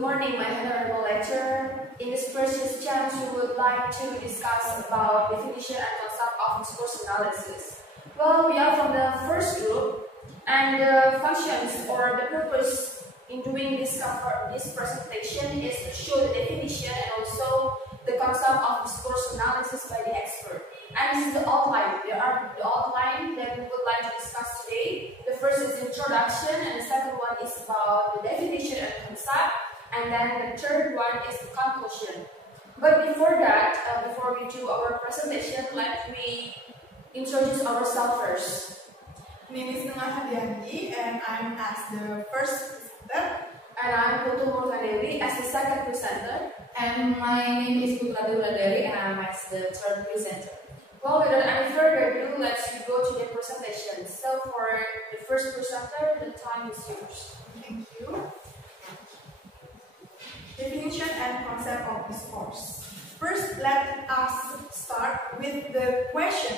Good morning, my honorable lecturer. In this first chance, we would like to discuss about definition and concept of discourse analysis. Well, we are from the first group, and the functions or the purpose in doing this presentation is to show the definition and also the concept of discourse analysis by the expert. And this is the outline. There are the outline that we would like to discuss today. The first is introduction, and the second one is about the definition and concept, and then the third one is the conclusion. But before that, before we do our presentation, let me introduce ourselves first. My name is Hadiani, and I'm as the first presenter. And I'm Putu Murtadewi as the second presenter. And my name is Putra Wulandari, and I'm as the third presenter. Well, without any further ado, let's go to the presentation. So for the first presenter, the time is yours. Thank you. Definition and concept of discourse. First, let us start with the question,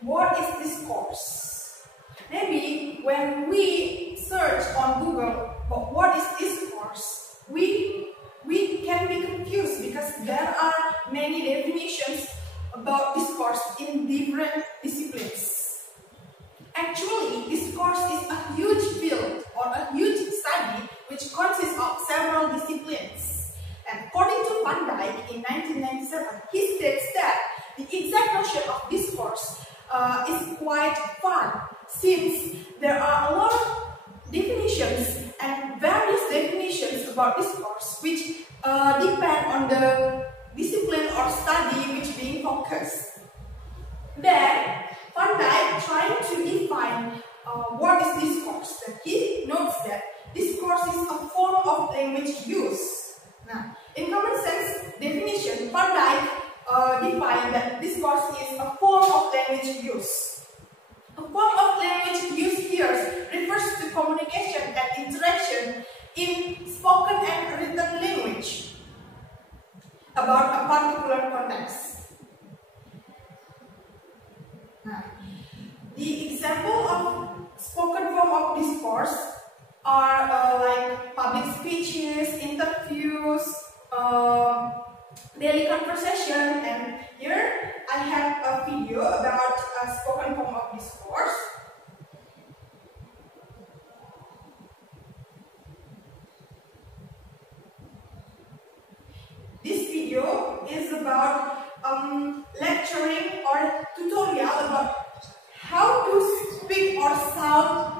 what is discourse? Maybe when we search on Google, what is discourse, we can be confused because there are many definitions about discourse in different disciplines. Actually, discourse is a huge field or a huge study which consists of several disciplines. And according to Dijk in 1997, he states that the exact notion of discourse is quite fun, since there are a lot of definitions and various definitions about discourse which depend on the discipline or study which being focused. Then, Dijk trying to define what is discourse. Then he notes that discourse is a form of language use. Now, in common sense definition, Dijk defined that discourse is a form of language use. A form of language use here refers to communication and interaction in spoken and written language about a particular context. Now, the example of spoken form of discourse are like public speeches, interviews, daily conversation, and here I have a video about a spoken form of discourse. This video is about lecturing or tutorial about how to speak or sound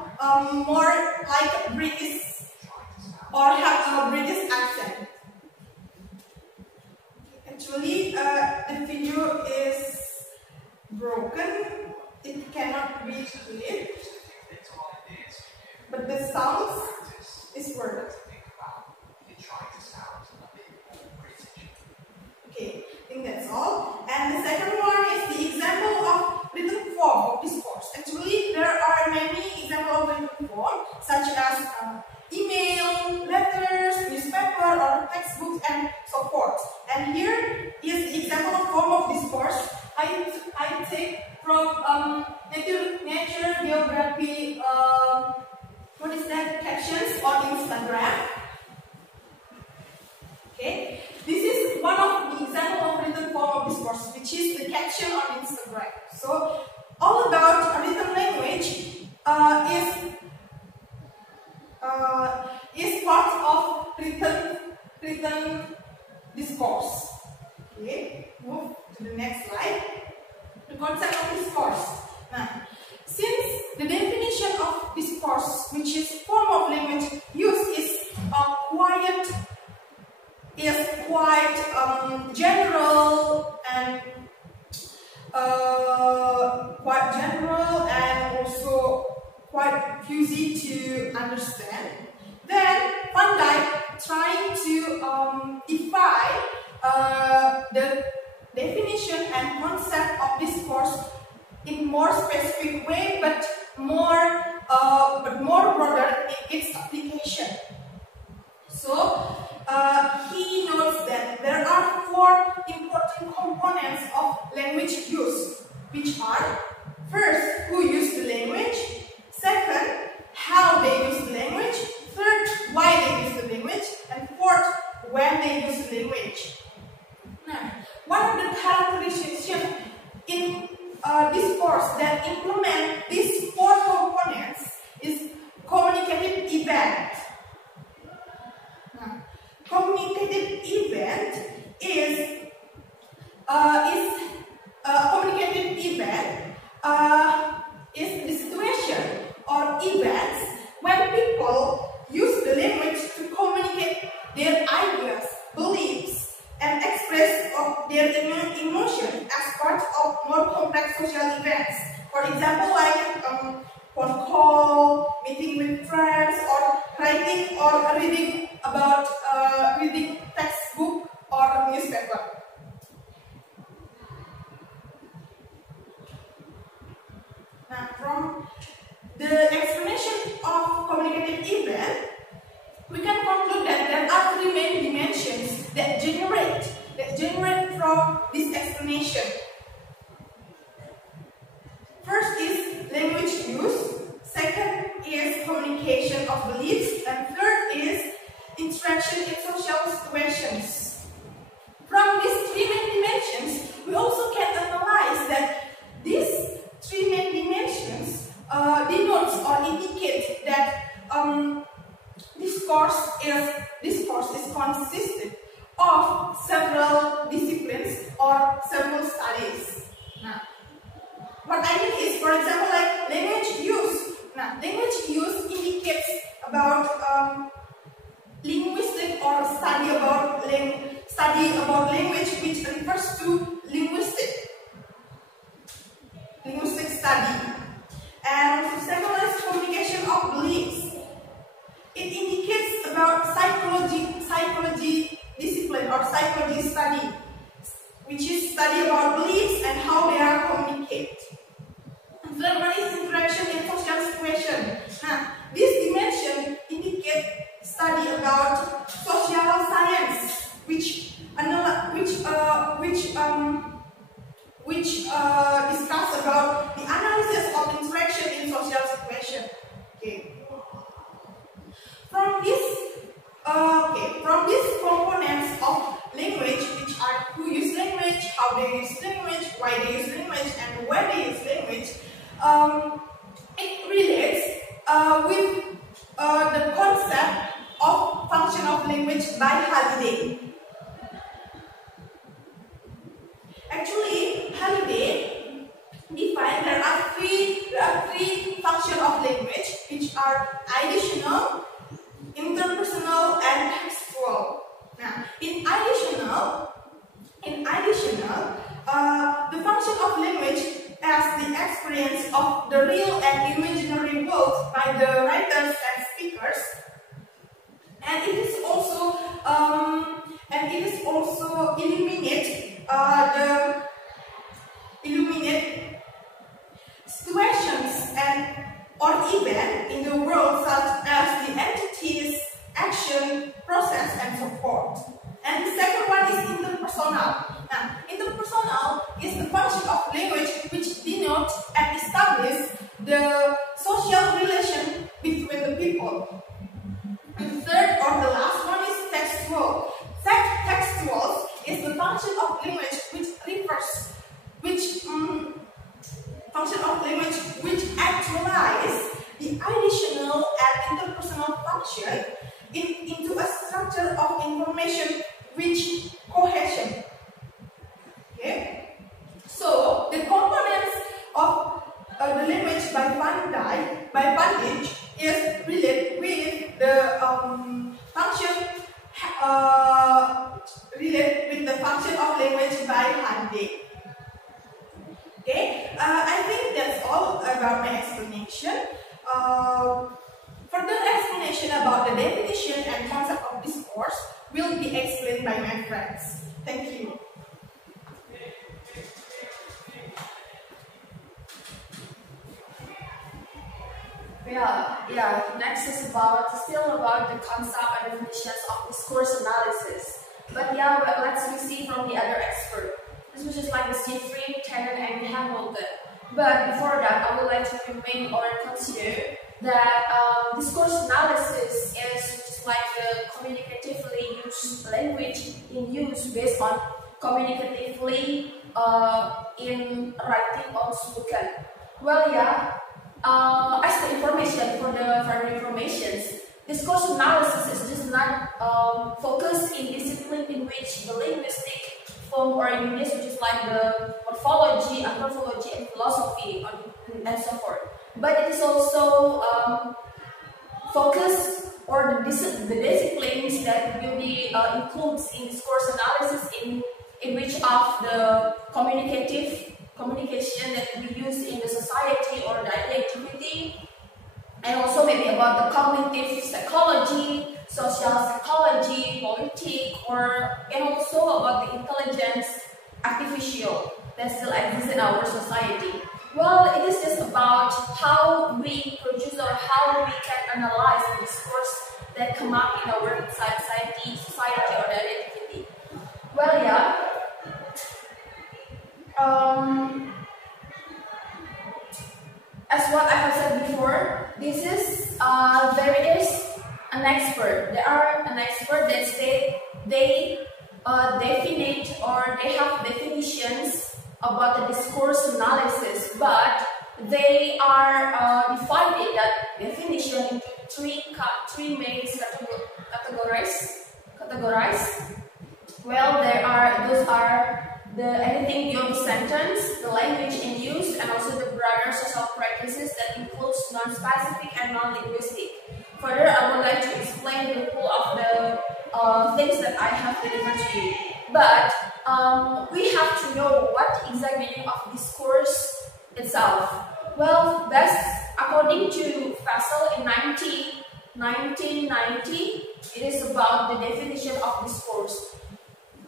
more like a British or have a British accent. Actually, the video is broken. It cannot be played, but the sounds is worked. Okay, I think that's all. And the second one is the example of written form of discourse. Actually, there are many examples of written form, such as email, letters, newspaper, or textbooks, and so forth. And here is the example of form of discourse. I take from nature geography. What is that? Captions on Instagram. Okay, this is one of the example of written form of discourse, which is the caption on Instagram. So, all about written language is part of written discourse. Okay, move to the next slide. The concept of discourse. Now, since the definition of discourse, which is form of language use, is quite general and also quite easy to understand, then Dijk trying to define the definition and concept of discourse in more specific way, but more broader in its application. So he notes that there are four important components of language use, which are: first, who use the language; second, how they use the language; third, why they use the language; and fourth, when they use language. Now, one of the characteristics in discourse that implement these four components is communicative event. Now, communicative event is the situation or events when people use the language to communicate their ideas, beliefs, and express of their emotion as part of more complex social events. For example, like phone call, meeting with friends, or writing or reading about reading textbook or newspaper. Now, from the explanation of communicative event, we can conclude that there are three main dimensions that generate from this explanation. First is language use, second is communication of beliefs, and third is interaction in social situations. From these three main dimensions, we also can analyze that these three main dimensions denotes or indicate that discourse is consisted of several disciplines or several studies. Now, what I mean is, for example, like language use. Now, language use indicates about linguistic or study about language, which refers to linguistic study. And second one is communication of beliefs. It indicates about psychology discipline or psychology study, which is study about beliefs and how they are communicated. And third one is interaction in social situation. Now, this dimension indicates study about social science, which discuss about the analysis of interaction in social situation. Okay. From these components of language, which are who use language, how they use language, why they use language, and where they use language, it relates with the concept of function of language by Halliday. Actually, Halliday defined there are three functions of language, which are additional, interpersonal, and textual. Now, in additional, the function of language as the experience of the real and imaginary world by the writers and speakers, and it is also illuminate situations and or event in the world such as the entities, action, process, and so forth. And the second one is interpersonal. Now, interpersonal is the function of language which denotes and establishes the social relation between the people. And the third or the last one is textual. Textual is the function of language which actualize the additional and interpersonal function into a structure of information which cohesion. Okay? So the components of the language by Dijk is related with the function of language by Halliday. Okay, I think that's all about my explanation. Further explanation about the definition and concept of discourse will be explained by my friends. Thank you. Yeah. Next is still about the concept and definitions of discourse analysis. But let's see from the other expert. This was just like the Schiffrin, Tannen, and Hamilton. But before that, I would like to remain or consider that discourse analysis is just like the communicative communicatively use language in use based on communicatively in writing or spoken. Well, yeah. As the information for the further informations, discourse analysis is just not focused in discipline in which the linguistic form or units, which is like the morphology, anthropology, and philosophy, and so forth. But it is also focused or the disciplines that will be includes in discourse analysis in which of the communication that we use in the society or daily activity, and also maybe about the cognitive psychology, social psychology, politics, and also about the intelligence artificial that still exists in our society. Well, it is just about how we produce or how we can analyze the discourse that come up in our society or daily activity. Well, yeah. As what I have said before, there is an expert. There are an expert that they definite or they have definitions about the discourse analysis, but they are divided that definition into three main categories. Well, those are the anything beyond the sentence, the language in use, and also the broader social practices that includes non-specific and non-linguistic. Further, I would like to explain the whole of the things that I have delivered to you. But we have to know what exact meaning of discourse itself. Well, best according to Fassel in 1990, it is about the definition of discourse.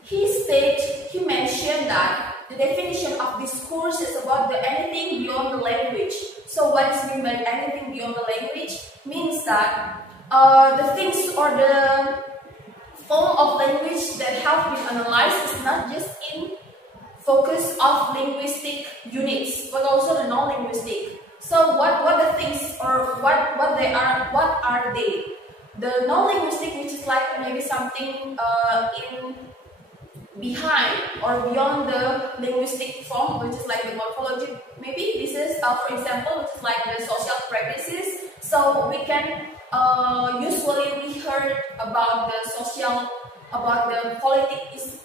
He mentioned that the definition of discourse is about anything beyond the language. So what is meant by anything beyond the language? Means that the things or the form of language that have been analyzed is not just in focus of linguistic units, but also the non-linguistic. So what the things or what they are? What are they? The non-linguistic, which is like maybe something in behind or beyond the linguistic form, which is like the morphology. Maybe this is, for example, which is like the social practices. So we can usually we heard about the social, about the politics,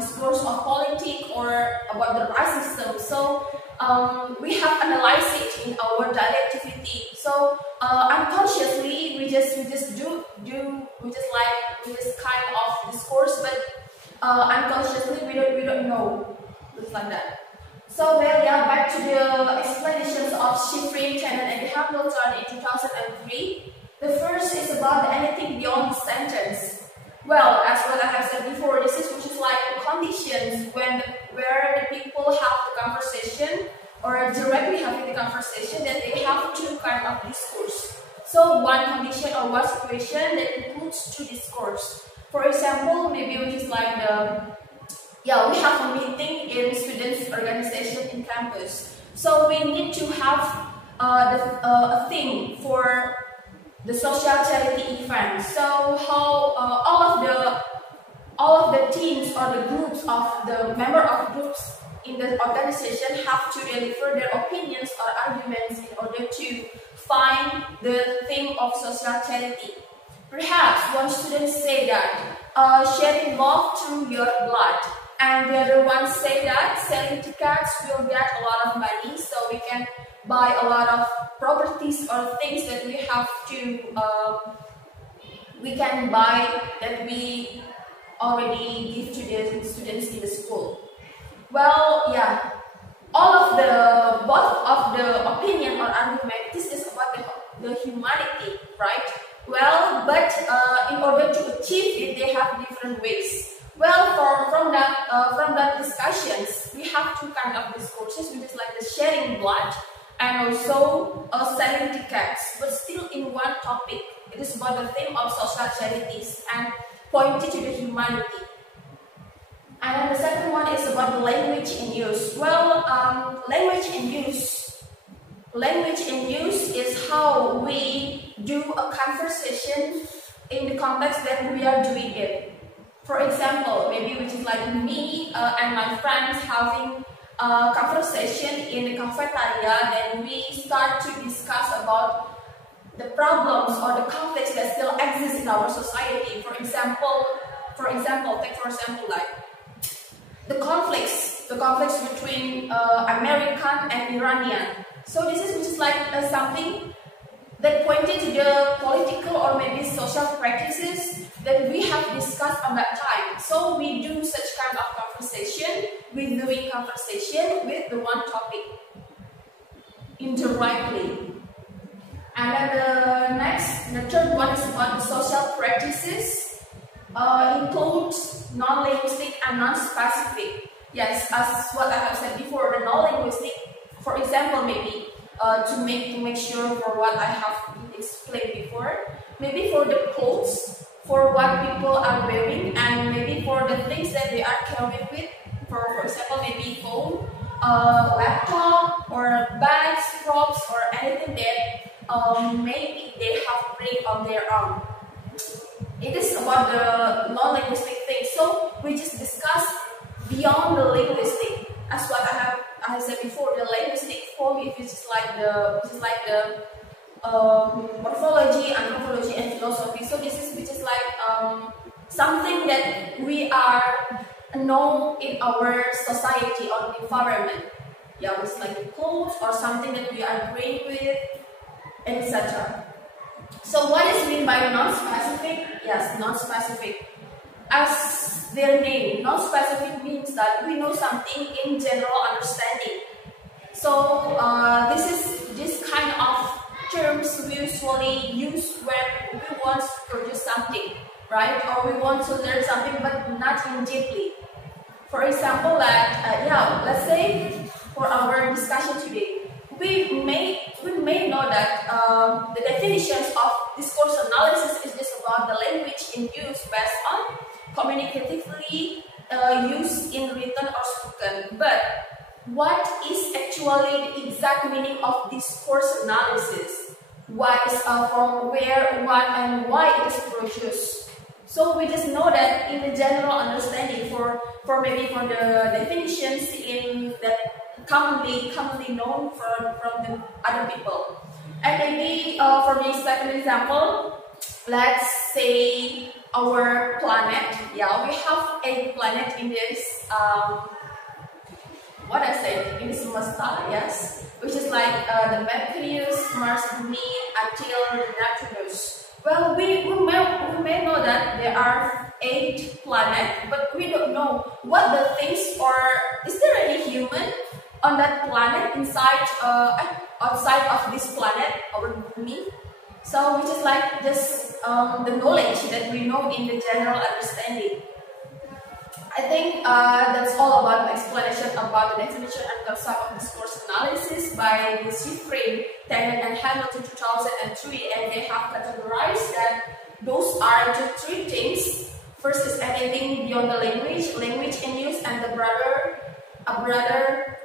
discourse of politics, or about the racism. So we have analyzed it in our daily activity. So unconsciously we just do this kind of discourse, but unconsciously we don't know. Looks like that. So well, yeah, back to the explanations of Schiffrin, Tennant, and Hamilton in 2003. The first is about the anything beyond the sentence. Well, as what I have said before, this is which is like the conditions where the people have the conversation or directly having the conversation, that they have two kind of discourse. So one condition or one situation that includes two discourse. For example, maybe which is like we have a meeting in students' organization in campus. So we need to have a thing for the social charity event. So how all of the teams or the groups of the member of groups in the organization have to deliver their opinions or arguments in order to find the theme of social charity. Perhaps one student say that sharing love through your blood, and the other one say that selling tickets will get a lot of money, so we can buy a lot of properties or things that we have to we can buy that we already give to the students in the school. Well, yeah, both of the opinion or argument, this is about the humanity, right? Well, but in order to achieve it, they have different ways. Well, from that discussions, we have two kind of discourses, which is like the sharing blood and also selling tickets, but still in one topic. It is about the theme of social charities and pointed to the humanity. And then the second one is about the language in use. Well, language in use is how we do a conversation in the context that we are doing it. For example, maybe which is like me and my friends having a conversation in the cafeteria, then we start to discuss about the problems or the conflicts that still exist in our society. For example, like the conflicts between American and Iranian. So this is just like something that pointed to the political or maybe social practices that we have discussed on that time. So we do such kind of conversation, with doing conversation with the one topic indirectly. And then the third one is about the social practices, includes non-linguistic and non-specific. Yes, as what I have said before, the non-linguistic, for example, maybe to make sure for what I have explained before, maybe for the clothes, for what people are wearing, and maybe for the things that they are carrying with, for example, maybe phone, laptop, or bags, props, or anything that maybe they have bring on their own. It is about the non-linguistic thing, so we just discuss beyond the linguistic. As what I have said before, the linguistic form is just like the morphology, anthropology, and philosophy. So this is which is like something that we are known in our society or environment. Yeah, it's like the clothes or something that we are growing with, etc. So what is meant by non-specific? Yes, non-specific. As their name, non-specific means that we know something in general understanding. So this kind of terms we usually use when we want to produce something, right? Or we want to learn something but not in deeply. For example, let's say for our discussion today, we may know that the definitions of discourse analysis is just about the language in use based on communicatively used in written or spoken. But what is actually the exact meaning of discourse analysis? What is from where, what, and why it is produced? So we just know that in the general understanding for the definitions in that commonly known from the other people. And maybe for the second example, let's say our planet. Yeah, we have a planet in this in this semesta, yes, which is like the Mercurius, Mars, Bumi, until Neptunus. Well, we may know that there are 8 planets, but we don't know what the things, or is there any human on that planet outside of this planet, our Bumi? So which is like just the knowledge that we know in the general understanding. I think that's all about my explanation about the definition and concept of discourse analysis by the Schiffrin, Taylor and Hamilton 2003, and they have categorized that those are the 3 things. First is anything beyond the language in use, and the broader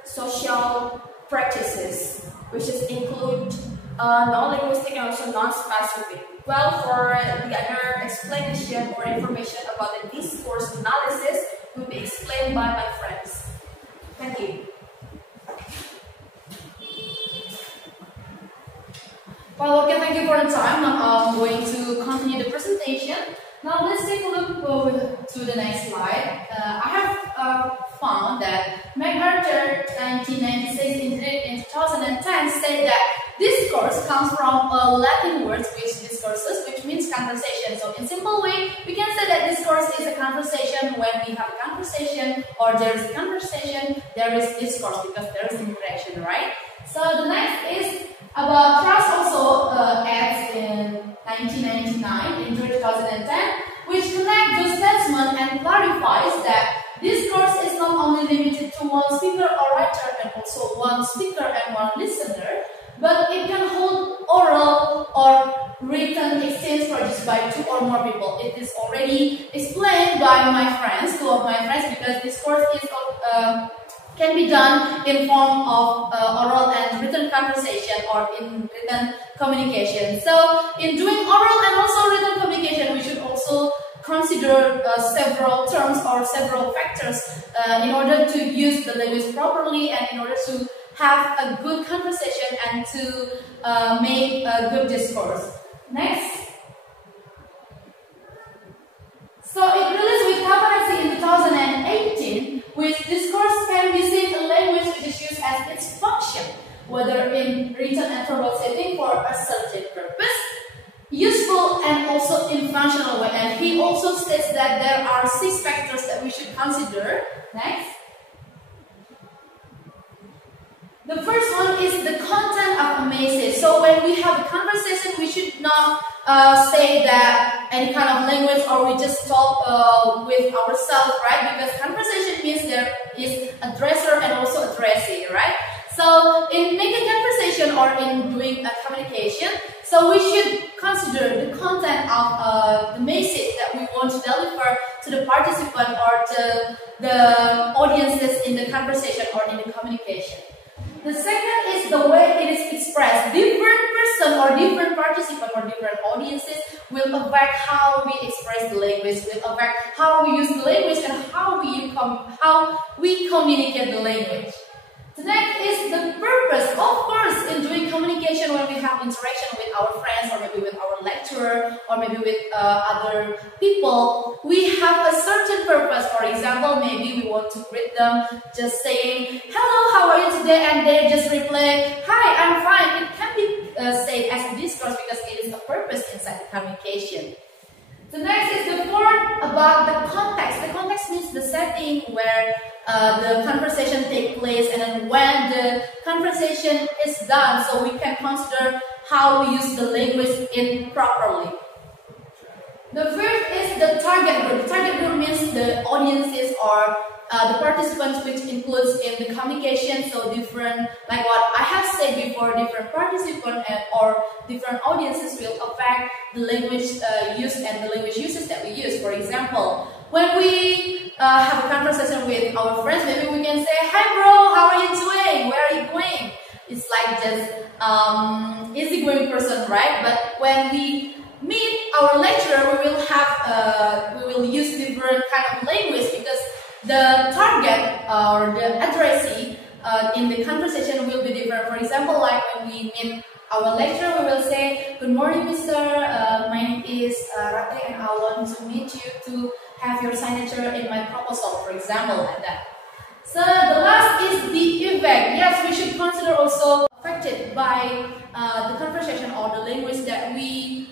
social practices, which is include non-linguistic and also non-specific. Well, for the other explanation or information about the discourse analysis will be explained by my friends. Thank you. Well, okay, thank you for the time. Now I'm going to continue the presentation. Now let's take a look to the next slide. I have found that MacArthur 1996 in 2010 said that discourse comes from a Latin word which discourses, which means conversation. So in simple way, we can say that discourse is a conversation. When we have a conversation or there is a conversation, there is discourse because there is interaction, right? So the next is about Trust also adds in 1999 in 2010, which connects the statement and clarifies that discourse is not only limited to one speaker or writer and also one speaker and one listener, but it can hold oral or written exchange produced by 2 or more people. It is already explained by my friends, 2 of my friends, because discourse is can be done in form of oral and written conversation or in written communication. So in doing oral and also written communication, we should also consider several terms or several factors in order to use the language properly and in order to have a good conversation and to make a good discourse. Next. So it released with Kapanadze in 2018, which discourse can be seen a language which is used as its function, whether in written and verbal setting for a certain purpose, useful and also in functional way. And he also states that there are 6 factors that we should consider. Next. The first one is the content of a message. So when we have a conversation, we should not say that any kind of language or we just talk with ourselves, right? Because conversation means there is addresser and also addressee, right? So in making conversation or in doing a communication, so we should consider the content of the message that we want to deliver to the participant or to the audiences in the conversation or in the communication. The second is the way it is expressed. Different person or different participant or different audiences will affect how we express the language, will affect how we use the language and how we communicate the language. The next is the purpose. Of course, in doing communication when we have interaction with our friends or maybe with our lecturer or maybe with other people, we have a certain purpose. For example, maybe we want to greet them just saying, "Hello, how are you today?" And they just reply, "Hi, I'm fine." It can be said as a discourse because it is a purpose inside the communication. The next is the fourth about the context. The context means the setting where the conversation takes place and then when the conversation is done, so we can consider how we use the language improperly. The fifth is the target group. The target group means the audiences or the participants, which includes in the communication, so different, like what I have said before, different participants or different audiences will affect the language used and the language uses that we use. For example, when we have a conversation with our friends, maybe we can say, "Hi bro, how are you doing? Where are you going?" It's like just easygoing person, right? But when we meet our lecturer, we will use different kind of language because the target or the addressee in the conversation will be different. For example, like when we meet our lecturer, we will say, "Good morning, Mr. My name is Rate and I want to meet you to have your signature in my proposal," for example, like that. So the last is the effect. Yes, we should consider also affected by the conversation or the language that we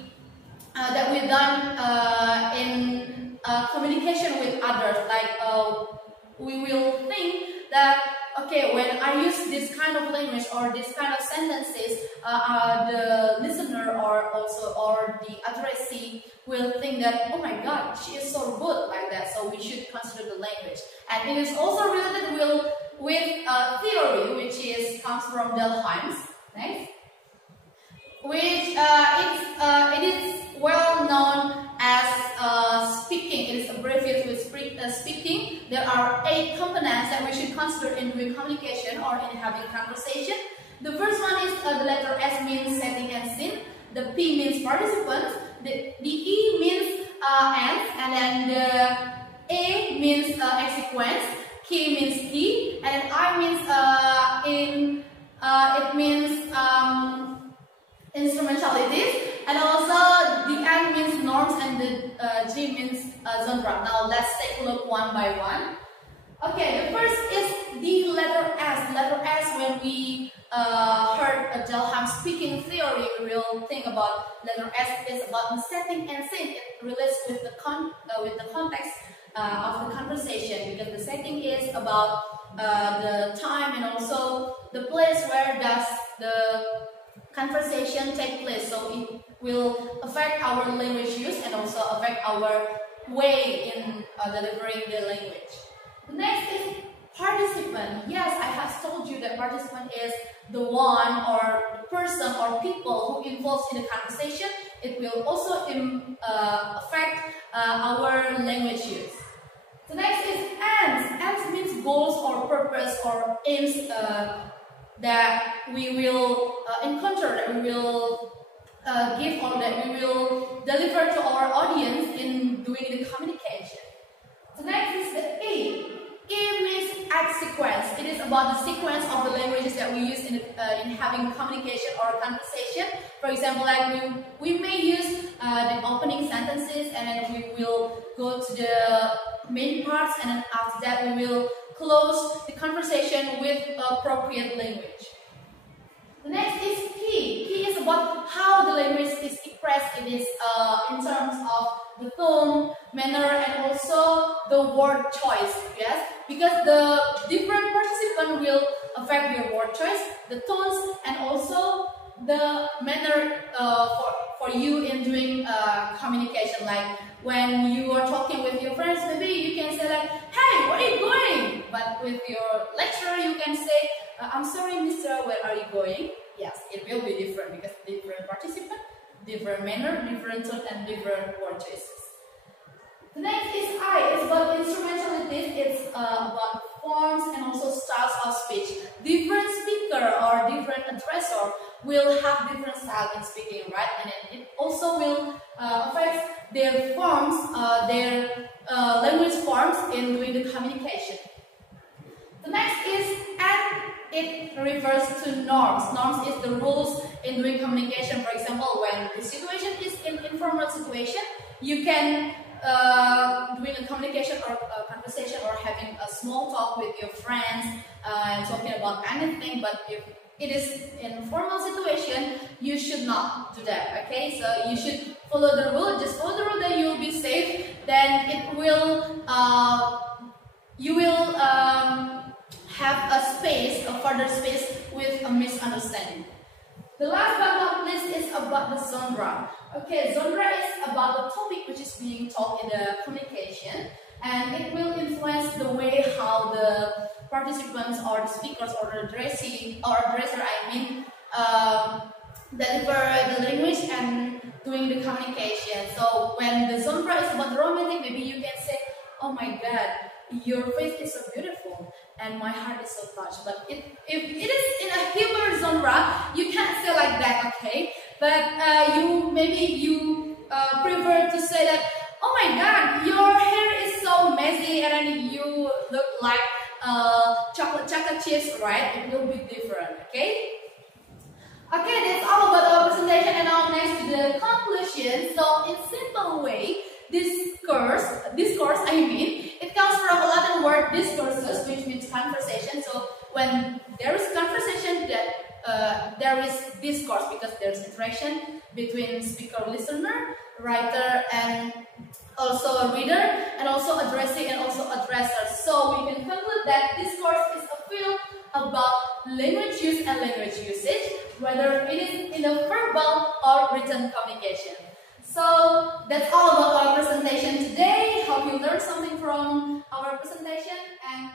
done in communication with others. Like we will think that, okay, when I use this kind of language or this kind of sentences, the listener or the addressee will think that, "Oh my God, she is so rude," like that. So we should consider the language, and it is also related with theory, which comes from Dijk. Next, which it is well known as speaking. It is abbreviated with speaking. There are 8 components that we should consider in doing communication or in having conversation. The first one is the letter S means setting and scene. The P means participants. The E means ends, and then the A means sequence. K means key, and I means it means instrumentalities, and also the N means norms, and the G means genre. Now let's take a look one by one. Okay, the first is the letter S. Letter S, when we heard Dijk speaking theory, we will think about letter S is about the setting and scene. It relates with the context of the conversation, because the setting is about the time and also the place where does the conversation take place. So it will affect our language use and also affect our way in delivering the language. The next is participant. Yes, I have told you that participant is the one or the person or people who involved in the conversation. It will also affect our language use. The next is ends. Ends means goals or purpose or aims that we will encounter, that we will give or that we will deliver to our audience in doing the communication. The next is the E. E means act sequence. It is about the sequence of the languages that we use in having communication or conversation. For example, like we may use the opening sentences, and then we will go to the main parts, and then after that we will close the conversation with appropriate language. The next is key. Key is about how the language is expressed in terms of the tone, manner, and also the word choice. Yes, because the different participant will affect your word choice, the tones, and also the manner for you in doing communication. Like when you are talking with your friends, maybe you can say like, "Hey, where are you going?" But with your lecturer, you can say, "I'm sorry, mister, where are you going?" Yes, it will be different because different participant, different manner, different tone, and different word choices. The next is I. It's about instrumentalities. It's about forms and also styles of speech. Different speaker or different addressor will have different style in speaking, right? And then it also will affect their forms, their language forms in doing the communication. The next is and. It refers to norms. Norms is the rules in doing communication. For example, when the situation is an informal situation, you can doing a communication or a conversation or having a small talk with your friends and talking about anything. But if it is an informal situation, you should not do that. Okay, so you should follow the rule. Just follow the rule, then you will be safe. Then it will you will have a space, a further space with a misunderstanding. The last but not least is about the genre. Okay, genre is about the topic which is being taught in the communication, and it will influence the way how the participants or the speakers or the addresser, deliver the language and doing the communication. So when the genre is about romantic, maybe you can say, "Oh my God, your face is so beautiful and my heart is so touched." But if it is in a humor genre, you can't say like that, okay? But you prefer to say that, "Oh my God, your hair is so messy and then you look like chocolate chips," right? It will be different, okay? Okay, that's all about our presentation, and now next to the conclusion. So in simple way, discourse, it comes from a Latin word discoursus, which means conversation. So when there is conversation, that there is discourse, because there's interaction between speaker, listener, writer, and also a reader, and also addressee and also addresser. So we can conclude that discourse is a field about language use and language usage, whether it is in a verbal or written communication. So that's all about our presentation today. Hope you learned something from our presentation, and